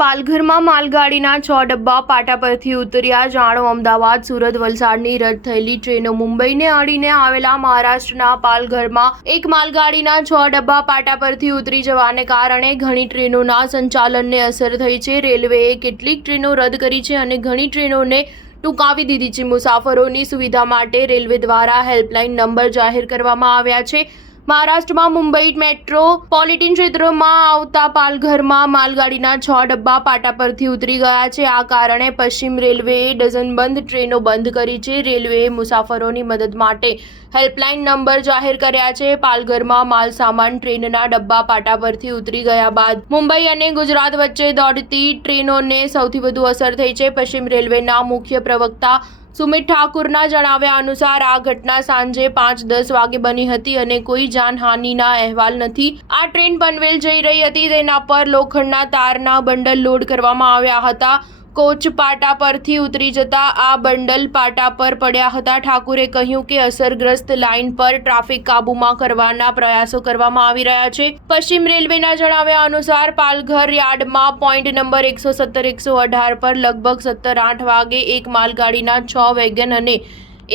પાલઘરમાં માલગાડીના 6 ડબ્બા પાટા પરથી ઉતર્યા. જાણો અમદાવાદ, સુરત, વલસાડની રદ થયેલી ટ્રેનો. મુંબઈને અડીને આવેલા મહારાષ્ટ્રના પાલઘરમાં એક માલગાડીના 6 ડબ્બા પાટા પરથી ઉતરી જવાને કારણે ઘણી ટ્રેનોના સંચાલનને અસર થઈ છે. રેલવેએ કેટલીક ટ્રેનો રદ કરી છે અને ઘણી ટ્રેનોને ટૂંકાવી દીધી છે. મુસાફરોની સુવિધા માટે રેલવે દ્વારા હેલ્પલાઇન નંબર જાહેર કરવામાં આવ્યા છે. મહારાષ્ટ્રમાં મુંબઈ મેટ્રોપોલિટન ક્ષેત્રમાં આવતા પાલઘરમાં માલગાડીના 6 ડબ્બા પાટા પરથી ઉતરી ગયા છે. આ કારણે પશ્ચિમ રેલવેએ ડઝનબંધ ટ્રેનો બંધ કરી છે. રેલવેએ મુસાફરોની મદદ માટે હેલ્પલાઇન નંબર જાહેર કર્યા છે. પાલઘરમાં માલસામાન ટ્રેનના ડબ્બા પાટા પરથી ઉતરી ગયા બાદ મુંબઈ અને ગુજરાત વચ્ચે દોડતી ટ્રેનોને સૌથી વધુ અસર થઈ છે. પશ્ચિમ રેલવેના મુખ્ય પ્રવક્તા સુમિત ઠાકુરના જણાવ્યા અનુસાર આ ઘટના સાંજે 5:10 વાગે બની હતી અને કોઈ જાનહાનિના અહેવાલ નથી. આ ટ્રેન પનવેલ જઈ રહી હતી. તેના પર લોખંડના તારના બંડલ લોડ કરવામાં આવ્યા હતા. કોચ પાટા પરથી ઉતરી જતા આ બંડલ પાટા પર પડ્યા હતા. ઠાકુરે કહ્યું કે અસરગ્રસ્ત લાઇન પર ટ્રાફિક કાબૂમાં કરવાના પ્રયાસો કરવામાં આવી રહ્યા છે. પશ્ચિમ રેલવેના જણાવ્યા અનુસાર પાલઘર યાર્ડમાં પોઈન્ટ નંબર 117-118 પર લગભગ 7:08 વાગે એક માલગાડીના 6 વેગન અને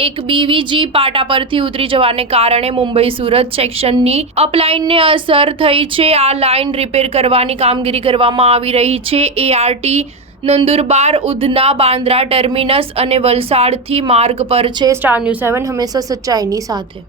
એક બીવીજી પાટા પરથી ઉતરી જવાને કારણે મુંબઈ સુરત સેક્શનની અપલાઇનને અસર થઈ છે. આ લાઇન રિપેર કરવાની કામગીરી કરવામાં આવી રહી છે. એઆરટી નંદુરબાર, ઉધના, બાંદ્રા ટર્મિનસ અને વલસાડથી માર્ગ પર છે. સ્ટાર ન્યૂઝ 7 હંમેશા સચ્ચાઈની સાથે.